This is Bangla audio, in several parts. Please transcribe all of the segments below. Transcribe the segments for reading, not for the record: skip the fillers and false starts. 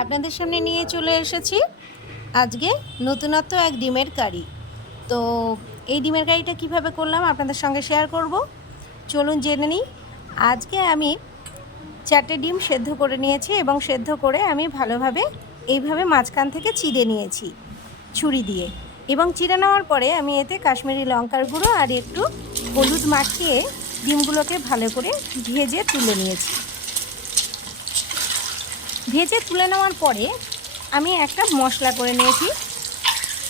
আপনাদের সামনে নিয়ে চলে এসেছি আজকে নতুনত্ব এক ডিমের কারি। তো এই ডিমের কারিটা কিভাবে করলাম আপনাদের সঙ্গে শেয়ার করব, চলুন জেনে নিই। আজকে আমি 4টে ডিম সেদ্ধ করে নিয়েছি এবং সেদ্ধ করে আমি ভালোভাবে এইভাবে মাঝখান থেকে চিড়ে নিয়েছি ছুরি দিয়ে, এবং চিড়ে নেওয়ার পরে আমি এতে কাশ্মীরি লঙ্কার গুঁড়ো আর একটু হলুদ মাখিয়ে ডিমগুলোকে ভালো করে ভেজে তুলে নিয়েছি। ভেজে তুলে নেওয়ার পরে আমি একটা মশলা করে নিয়েছি।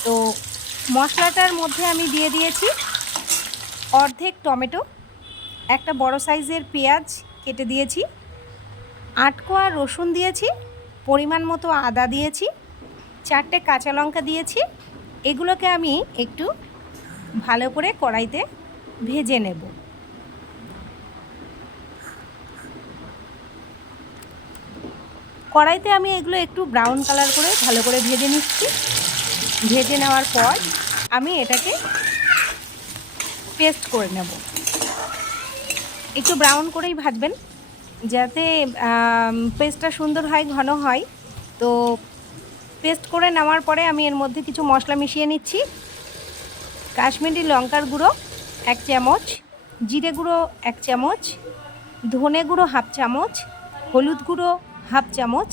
তো মশলাটার মধ্যে আমি দিয়ে দিয়েছি অর্ধেক টমেটো, একটা বড় সাইজের পেঁয়াজ কেটে দিয়েছি, 8 কোয়া রসুন দিয়েছি, পরিমাণ মতো আদা দিয়েছি, 4টে কাঁচা লঙ্কা দিয়েছি। এগুলোকে আমি একটু ভালো করে কড়াইতে ভেজে নেব। কড়াইতে আমি এগুলো একটু ব্রাউন কালার করে ভালো করে ভেজে নিচ্ছি। ভেজে নেওয়ার পর আমি এটাকে পেস্ট করে নেব। একটু ব্রাউন করেই ভাজবেন যাতে পেস্টটা সুন্দর হয়, ঘন হয়। তো পেস্ট করে নেওয়ার পরে আমি এর মধ্যে কিছু মশলা মিশিয়ে নিচ্ছি। কাশ্মীরি লঙ্কার গুঁড়ো 1 চামচ, জিরে গুঁড়ো 1 চামচ, ধনে গুঁড়ো 1/2 চামচ, হলুদ গুঁড়ো 1/2 চামচ।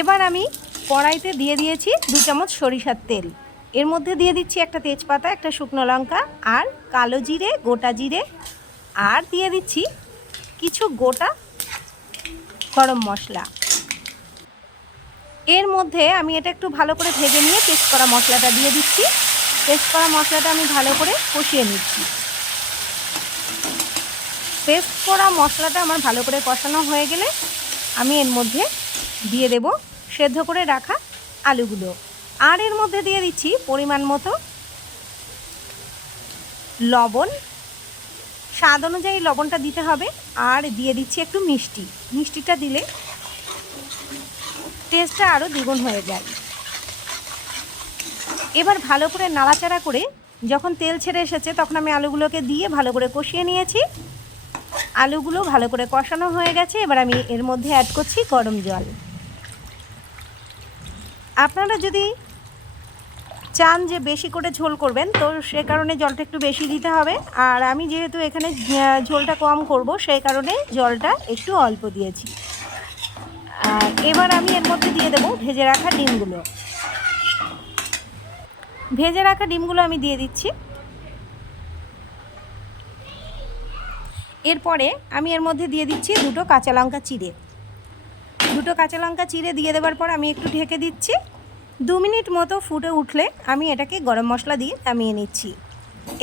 এবার আমি কড়াইতে দিয়ে দিয়েছি 2 চামচ সরিষার তেল। এর মধ্যে দিয়ে দিচ্ছি একটা তেজপাতা, একটা শুকনো লঙ্কা আর কালো জিরে, গোটা জিরে, আর দিয়ে দিচ্ছি কিছু গোটা গরম মশলা। এর মধ্যে আমি এটা একটু ভালো করে ভেজে নিয়ে পেস্ট করা মশলাটা দিয়ে দিচ্ছি। পেস্ট করা মশলাটা আমি ভালো করে কষিয়ে নিচ্ছি। পেস্ট করা মশলাটা আমার ভালো করে কষানো হয়ে গেলে আমি এর মধ্যে দিয়ে দেব সেদ্ধ করে রাখা আলুগুলো, আর এর মধ্যে দিয়ে দিচ্ছি পরিমাণ মতো লবণ। স্বাদ অনুযায়ী লবণটা দিতে হবে, আর দিয়ে দিচ্ছি একটু মিষ্টি। মিষ্টিটা দিলে টেস্টটা আরও দ্বিগুণ হয়ে যায়। এবার ভালো করে নাড়াচাড়া করে যখন তেল ছেড়ে এসেছে তখন আমি আলুগুলোকে দিয়ে ভালো করে কষিয়ে নিয়েছি। আলুগুলো ভালো করে কষানো হয়ে গেছে। এবার আমি এর মধ্যে অ্যাড করছি গরম জল। আপনারা যদি চান যে বেশি করে ঝোল করবেন তো সে কারণে জলটা একটু বেশি দিতে হবে, আর আমি যেহেতু এখানে ঝোলটা কম করব সেই কারণে জলটা একটু অল্প দিয়েছি। আর এবার আমি এর মধ্যে দিয়ে দেবো ভেজে রাখা ডিমগুলো। ভেজে রাখা ডিমগুলো আমি দিয়ে দিচ্ছি। এরপরে আমি এর মধ্যে দিয়ে দিচ্ছি 2টো কাঁচা লঙ্কা চিড়ে। 2টো কাঁচা লঙ্কা চিড়ে দিয়ে দেওয়ার পর আমি একটু ঢেকে দিচ্ছি। 2 মিনিট মতো ফুটে উঠলে আমি এটাকে গরম মশলা দিয়ে নামিয়ে নিচ্ছি।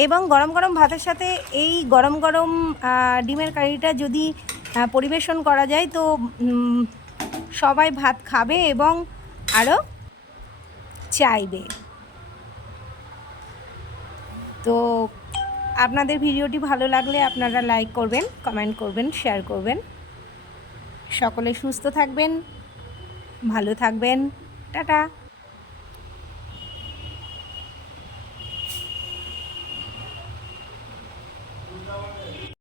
এবং গরম গরম ভাতের সাথে এই গরম গরম ডিমের কারিটা যদি পরিবেশন করা যায় তো সবাই ভাত খাবে এবং আরও চাইবে। তো আপনাদের ভিডিওটি ভালো লাগলে আপনারা লাইক করবেন, কমেন্ট করবেন, শেয়ার করবেন। সকলে সুস্থ থাকবেন, ভালো থাকবেন। টাটা।